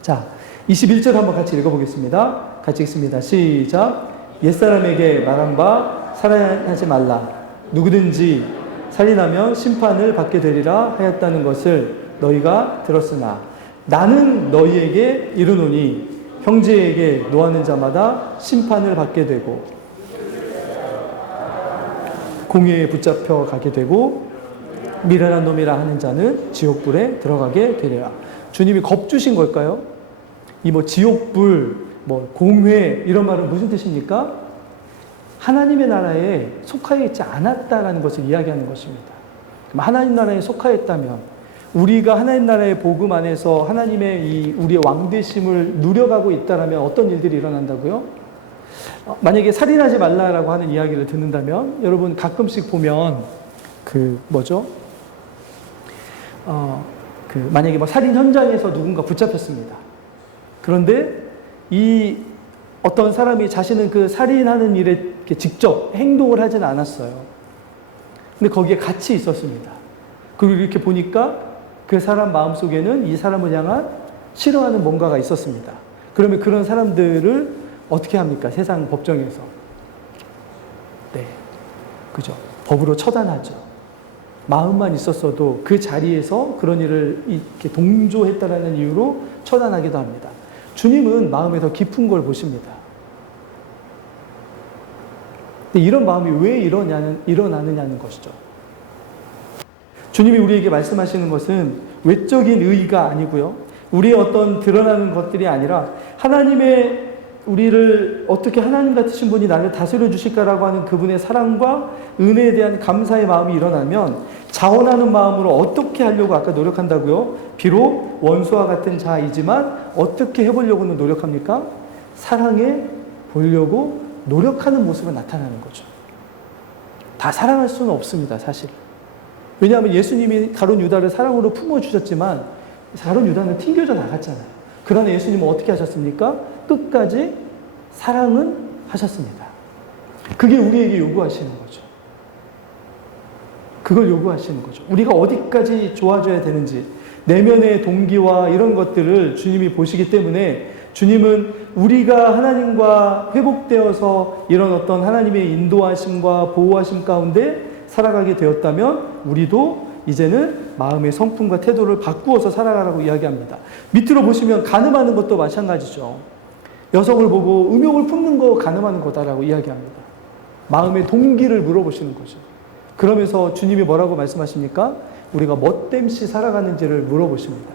자 21절 한번 같이 읽어보겠습니다. 같이 읽습니다. 시작. 옛사람에게 말한 바 살인하지 말라. 누구든지 살인하면 심판을 받게 되리라 하였다는 것을 너희가 들었으나 나는 너희에게 이르노니 형제에게 노하는 자마다 심판을 받게 되고 공회에 붙잡혀 가게 되고 미련한 놈이라 하는 자는 지옥불에 들어가게 되리라. 주님이 겁주신 걸까요? 이 지옥불, 공회 이런 말은 무슨 뜻입니까? 하나님의 나라에 속하여 있지 않았다라는 것을 이야기하는 것입니다. 그럼 하나님 나라에 속하였다면 우리가 하나님 나라의 복음 안에서 하나님의 우리의 왕되심을 누려가고 있다라면 어떤 일들이 일어난다고요? 만약에 살인하지 말라라고 하는 이야기를 듣는다면 여러분 가끔씩 보면 만약에 살인 현장에서 누군가 붙잡혔습니다. 그런데 이 어떤 사람이 자신은 그 살인하는 일에 직접 행동을 하지는 않았어요. 근데 거기에 같이 있었습니다. 그리고 이렇게 보니까 그 사람 마음속에는 이 사람을 향한 싫어하는 뭔가가 있었습니다. 그러면 그런 사람들을 어떻게 합니까? 세상 법정에서. 네. 그죠? 법으로 처단하죠. 마음만 있었어도 그 자리에서 그런 일을 이렇게 동조했다라는 이유로 처단하기도 합니다. 주님은 마음에 더 깊은 걸 보십니다. 근데 이런 마음이 왜 일어나느냐는 것이죠. 주님이 우리에게 말씀하시는 것은 외적인 의의가 아니고요. 우리의 어떤 드러나는 것들이 아니라 하나님의 우리를 어떻게 하나님 같으신 분이 나를 다스려 주실까라고 하는 그분의 사랑과 은혜에 대한 감사의 마음이 일어나면 자원하는 마음으로 어떻게 하려고 아까 노력한다고요? 비록 원수와 같은 자이지만 어떻게 해보려고는 노력합니까? 사랑해 보려고 노력하는 모습을 나타나는 거죠. 다 사랑할 수는 없습니다, 사실. 왜냐하면 예수님이 가룟 유다를 사랑으로 품어주셨지만 가룟 유다는 튕겨져 나갔잖아요. 그러나 예수님은 어떻게 하셨습니까? 끝까지 사랑은 하셨습니다. 그게 우리에게 요구하시는 거죠. 그걸 요구하시는 거죠. 우리가 어디까지 좋아져야 되는지 내면의 동기와 이런 것들을 주님이 보시기 때문에 주님은 우리가 하나님과 회복되어서 이런 어떤 하나님의 인도하심과 보호하심 가운데 살아가게 되었다면 우리도 이제는 마음의 성품과 태도를 바꾸어서 살아가라고 이야기합니다. 밑으로 보시면 간음하는 것도 마찬가지죠. 여성을 보고 음욕을 품는 거 간음하는 거다라고 이야기합니다. 마음의 동기를 물어보시는 거죠. 그러면서 주님이 뭐라고 말씀하십니까? 우리가 멋됨시 살아가는지를 물어보십니다.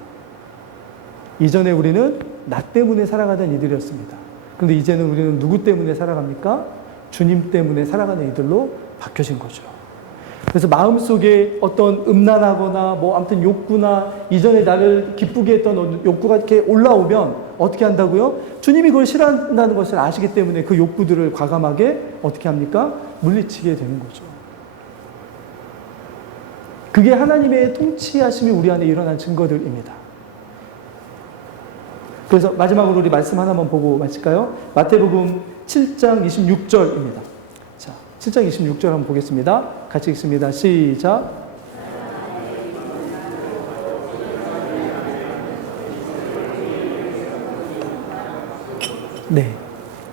이전에 우리는 나 때문에 살아가던 이들이었습니다. 그런데 이제는 우리는 누구 때문에 살아갑니까? 주님 때문에 살아가는 이들로 바뀌어진 거죠. 그래서 마음속에 어떤 음란하거나 아무튼 욕구나 이전에 나를 기쁘게 했던 욕구가 이렇게 올라오면 어떻게 한다고요? 주님이 그걸 싫어한다는 것을 아시기 때문에 그 욕구들을 과감하게 어떻게 합니까? 물리치게 되는 거죠. 그게 하나님의 통치하심이 우리 안에 일어난 증거들입니다. 그래서 마지막으로 우리 말씀 하나만 보고 마칠까요? 마태복음 7장 26절입니다. 자, 7장 26절 한번 보겠습니다. 같이 읽습니다. 시작. 네.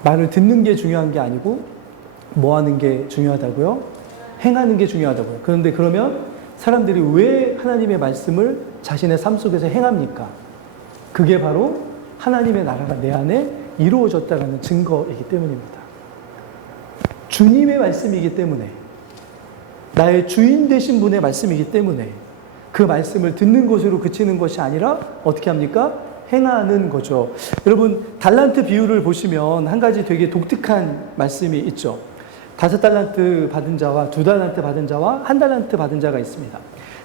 말을 듣는 게 중요한 게 아니고 뭐 하는 게 중요하다고요? 행하는 게 중요하다고요. 그런데 그러면 사람들이 왜 하나님의 말씀을 자신의 삶 속에서 행합니까? 그게 바로 하나님의 나라가 내 안에 이루어졌다는 증거이기 때문입니다. 주님의 말씀이기 때문에, 나의 주인 되신 분의 말씀이기 때문에 그 말씀을 듣는 것으로 그치는 것이 아니라 어떻게 합니까? 행하는 거죠. 여러분, 달란트 비유를 보시면 한 가지 되게 독특한 말씀이 있죠. 5달란트 받은 자와 2달란트 받은 자와 1달란트 받은 자가 있습니다.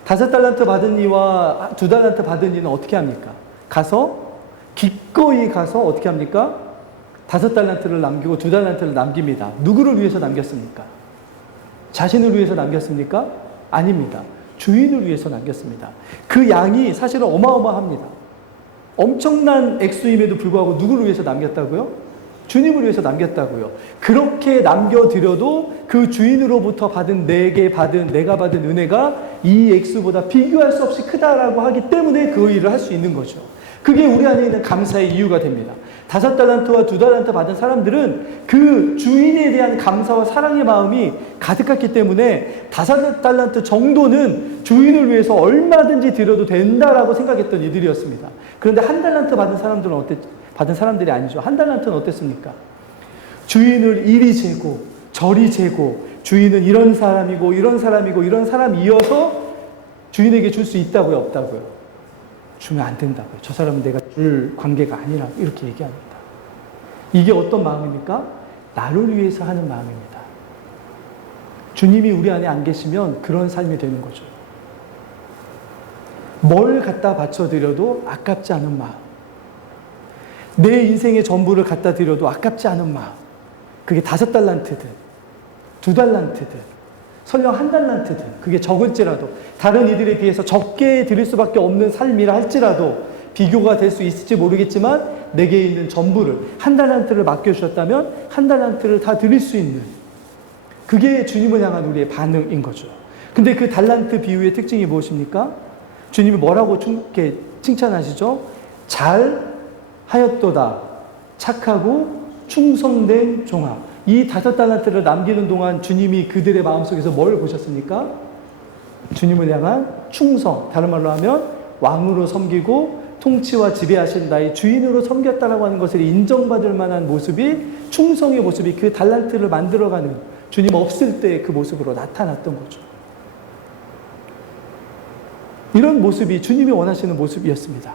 5달란트 받은 이와 2달란트 받은 이는 어떻게 합니까? 기꺼이 가서 어떻게 합니까? 5달란트를 남기고 2달란트를 남깁니다. 누구를 위해서 남겼습니까? 자신을 위해서 남겼습니까? 아닙니다. 주인을 위해서 남겼습니다. 그 양이 사실은 어마어마합니다. 엄청난 액수임에도 불구하고 누구를 위해서 남겼다고요? 주님을 위해서 남겼다고요. 그렇게 남겨드려도 그 주인으로부터 받은 내가 받은 은혜가 이 액수보다 비교할 수 없이 크다라고 하기 때문에 그 일을 할 수 있는 거죠. 그게 우리 안에 있는 감사의 이유가 됩니다. 5달란트와 2달란트 받은 사람들은 그 주인에 대한 감사와 사랑의 마음이 가득했기 때문에 5달란트 정도는 주인을 위해서 얼마든지 드려도 된다라고 생각했던 이들이었습니다. 그런데 1달란트 받은 사람들은 받은 사람들이 아니죠. 1달란트는 어땠습니까? 주인을 이리 재고 저리 재고 주인은 이런 사람이고 이런 사람이고 이런 사람이어서 주인에게 줄 수 있다고요? 없다고요? 주면 안 된다고요. 저 사람은 내가 줄 관계가 아니라 이렇게 얘기합니다. 이게 어떤 마음입니까? 나를 위해서 하는 마음입니다. 주님이 우리 안에 안 계시면 그런 삶이 되는 거죠. 뭘 갖다 바쳐드려도 아깝지 않은 마음. 내 인생의 전부를 갖다 드려도 아깝지 않은 마음. 그게 5달란트든 2달란트든 설령 1달란트든 그게 적을지라도 다른 이들에 비해서 적게 드릴 수밖에 없는 삶이라 할지라도 비교가 될 수 있을지 모르겠지만 내게 있는 전부를 1달란트를 맡겨주셨다면 1달란트를 다 드릴 수 있는 그게 주님을 향한 우리의 반응인 거죠. 근데 그 달란트 비유의 특징이 무엇입니까? 주님이 뭐라고 칭찬하시죠? 잘 하였도다. 착하고 충성된 종아. 이 5달란트를 남기는 동안 주님이 그들의 마음속에서 뭘 보셨습니까? 주님을 향한 충성. 다른 말로 하면 왕으로 섬기고 통치와 지배하신 나의 주인으로 섬겼다라고 하는 것을 인정받을 만한 모습이 충성의 모습이 그 달란트를 만들어가는 주님 없을 때 그 모습으로 나타났던 거죠. 이런 모습이 주님이 원하시는 모습이었습니다.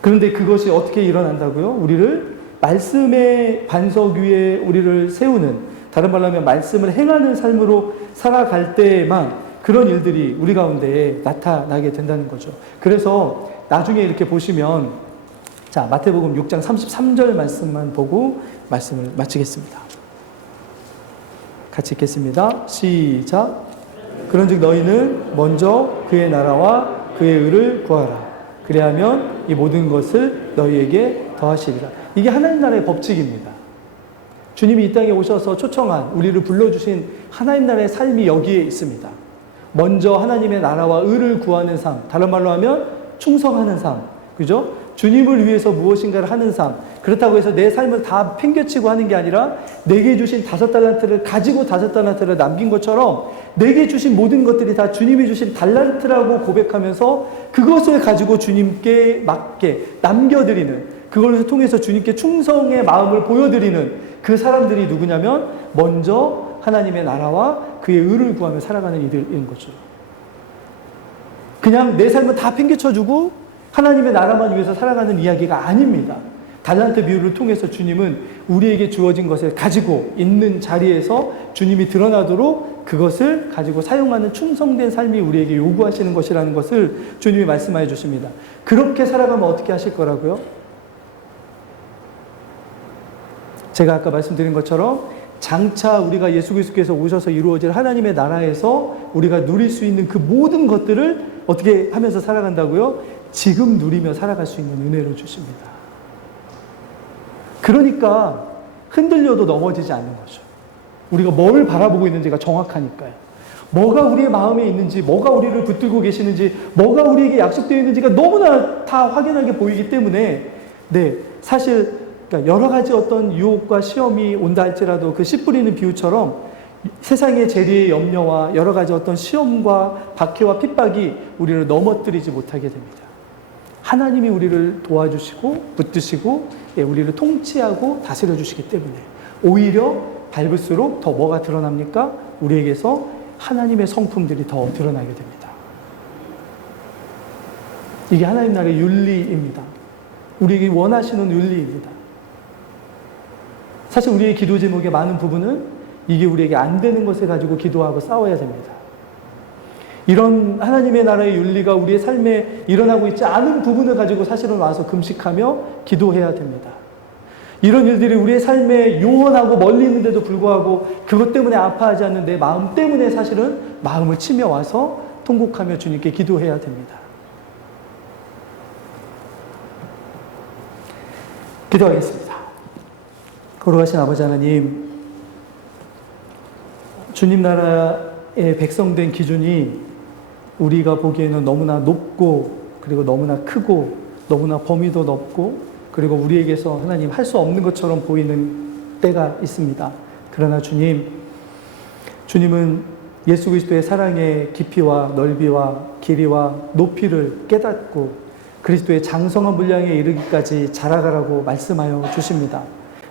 그런데 그것이 어떻게 일어난다고요? 우리를 말씀의 반석 위에 우리를 세우는, 다른 말로 하면 말씀을 행하는 삶으로 살아갈 때만 그런 일들이 우리 가운데 나타나게 된다는 거죠. 그래서 나중에 이렇게 보시면, 자, 마태복음 6장 33절 말씀만 보고 말씀을 마치겠습니다. 같이 읽겠습니다. 시작. 그런즉 너희는 먼저 그의 나라와 그의 의를 구하라. 그리하면 이 모든 것을 너희에게 더하시리라. 이게 하나님 나라의 법칙입니다. 주님이 이 땅에 오셔서 초청한, 우리를 불러주신 하나님 나라의 삶이 여기에 있습니다. 먼저 하나님의 나라와 의를 구하는 삶, 다른 말로 하면 충성하는 삶, 그죠? 주님을 위해서 무엇인가를 하는 삶. 그렇다고 해서 내 삶을 다 팽개치고 하는 게 아니라 내게 주신 5달란트를 가지고 5달란트를 남긴 것처럼 내게 주신 모든 것들이 다 주님이 주신 달란트라고 고백하면서 그것을 가지고 주님께 맞게 남겨드리는, 그걸 통해서 주님께 충성의 마음을 보여드리는 그 사람들이 누구냐면 먼저 하나님의 나라와 그의 의를 구하며 살아가는 이들인 거죠. 그냥 내 삶을 다 팽개쳐주고 하나님의 나라만 위해서 살아가는 이야기가 아닙니다. 달란트 비유를 통해서 주님은 우리에게 주어진 것을 가지고 있는 자리에서 주님이 드러나도록 그것을 가지고 사용하는 충성된 삶이 우리에게 요구하시는 것이라는 것을 주님이 말씀하여 주십니다. 그렇게 살아가면 어떻게 하실 거라고요? 제가 아까 말씀드린 것처럼 장차 우리가 예수 그리스도께서 오셔서 이루어질 하나님의 나라에서 우리가 누릴 수 있는 그 모든 것들을 어떻게 하면서 살아간다고요? 지금 누리며 살아갈 수 있는 은혜를 주십니다. 그러니까 흔들려도 넘어지지 않는 거죠. 우리가 뭘 바라보고 있는지가 정확하니까요. 뭐가 우리의 마음에 있는지, 뭐가 우리를 붙들고 계시는지, 뭐가 우리에게 약속되어 있는지가 너무나 다 확연하게 보이기 때문에, 네, 사실 그러니까 여러 가지 어떤 유혹과 시험이 온다 할지라도 그 씨 뿌리는 비유처럼 세상의 재리의 염려와 여러 가지 어떤 시험과 박해와 핍박이 우리를 넘어뜨리지 못하게 됩니다. 하나님이 우리를 도와주시고 붙드시고 우리를 통치하고 다스려 주시기 때문에 오히려 밟을수록 더 뭐가 드러납니까? 우리에게서 하나님의 성품들이 더 드러나게 됩니다. 이게 하나님 나라의 윤리입니다. 우리에게 원하시는 윤리입니다. 사실 우리의 기도 제목의 많은 부분은 이게 우리에게 안 되는 것을 가지고 기도하고 싸워야 됩니다. 이런 하나님의 나라의 윤리가 우리의 삶에 일어나고 있지 않은 부분을 가지고 사실은 와서 금식하며 기도해야 됩니다. 이런 일들이 우리의 삶에 요원하고 멀리 있는데도 불구하고 그것 때문에 아파하지 않는 내 마음 때문에 사실은 마음을 치며 와서 통곡하며 주님께 기도해야 됩니다. 기도하겠습니다. 거룩하신 아버지 하나님, 주님 나라의 백성된 기준이 우리가 보기에는 너무나 높고, 그리고 너무나 크고, 너무나 범위도 넓고, 그리고 우리에게서 하나님 할 수 없는 것처럼 보이는 때가 있습니다. 그러나 주님은 예수 그리스도의 사랑의 깊이와 넓이와 길이와 높이를 깨닫고 그리스도의 장성한 분량에 이르기까지 자라가라고 말씀하여 주십니다.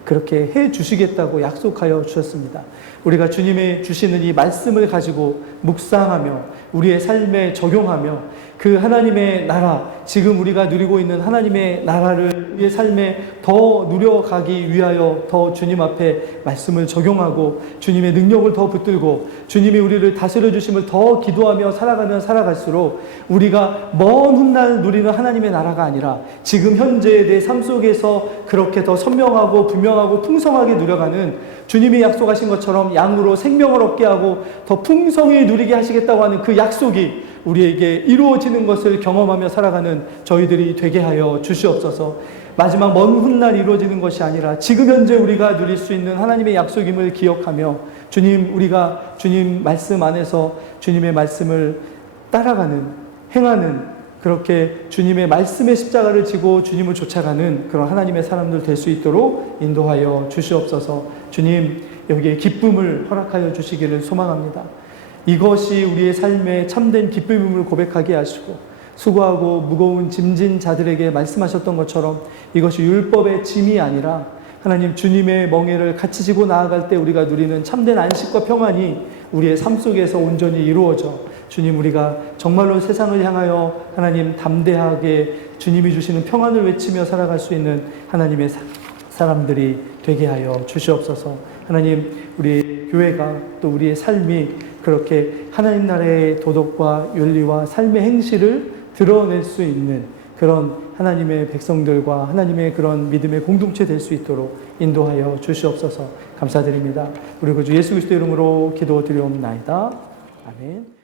그렇게 해 주시겠다고 약속하여 주셨습니다. 우리가 주님의 주시는 이 말씀을 가지고 묵상하며 우리의 삶에 적용하며 그 하나님의 나라, 지금 우리가 누리고 있는 하나님의 나라를 우리의 삶에 더 누려가기 위하여 더 주님 앞에 말씀을 적용하고 주님의 능력을 더 붙들고 주님이 우리를 다스려 주심을 더 기도하며 살아가면 살아갈수록 우리가 먼 훗날 누리는 하나님의 나라가 아니라 지금 현재 내 삶 속에서 그렇게 더 선명하고 분명하고 풍성하게 누려가는 주님이 약속하신 것처럼 양으로 생명을 얻게 하고 더 풍성히 누리게 하시겠다고 하는 그 약속이 우리에게 이루어지는 것을 경험하며 살아가는 저희들이 되게 하여 주시옵소서. 마지막 먼 훗날 이루어지는 것이 아니라 지금 현재 우리가 누릴 수 있는 하나님의 약속임을 기억하며 주님, 우리가 주님 말씀 안에서 주님의 말씀을 따라가는, 행하는, 그렇게 주님의 말씀의 십자가를 지고 주님을 쫓아가는 그런 하나님의 사람들 될 수 있도록 인도하여 주시옵소서. 주님, 여기에 기쁨을 허락하여 주시기를 소망합니다. 이것이 우리의 삶의 참된 기쁨임을 고백하게 하시고 수고하고 무거운 짐진 자들에게 말씀하셨던 것처럼 이것이 율법의 짐이 아니라 하나님 주님의 멍에를 같이 지고 나아갈 때 우리가 누리는 참된 안식과 평안이 우리의 삶 속에서 온전히 이루어져 주님, 우리가 정말로 세상을 향하여 하나님 담대하게 주님이 주시는 평안을 외치며 살아갈 수 있는 하나님의 사람들이 되게 하여 주시옵소서. 하나님, 우리 교회가 또 우리의 삶이 그렇게 하나님 나라의 도덕과 윤리와 삶의 행실을 드러낼 수 있는 그런 하나님의 백성들과 하나님의 그런 믿음의 공동체 될 수 있도록 인도하여 주시옵소서. 감사드립니다. 우리 구주 예수 그리스도 이름으로 기도드리옵나이다. 아멘.